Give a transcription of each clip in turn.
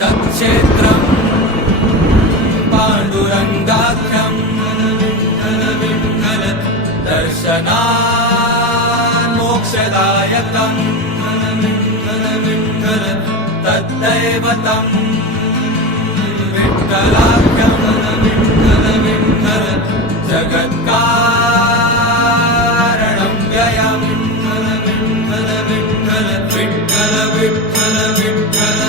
तत्क्षेत्रं पाण्डुरङ्गाख्यं दर्शनान् मोक्षदायकं तद्दैवतं विठ्ठलाख्यं जगत्कारणं व्ययं विठ्ठल विठ्ठल विठ्ठल विठ्ठल विठ्ठल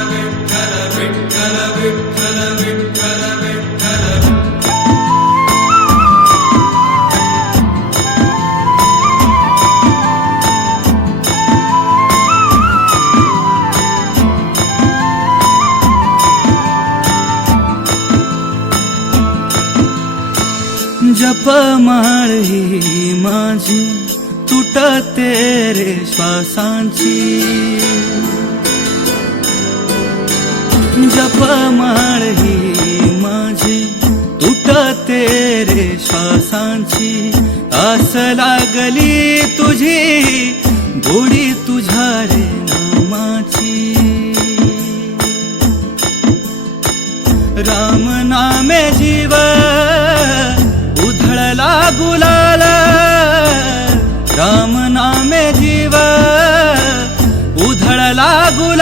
विठ्ठल विठ्ठल विठ्ठल विठ्ठल जपमाळ ही माझी तुटते रे श्वासांची, जपमाळ ही माझी तुटते रे श्वासांची, आस लागली तुझी गोडी तुझ्या रे नामाची, राम नामे जीव उधळला गुलाल, राम नामे जीव उधळला गुलाल,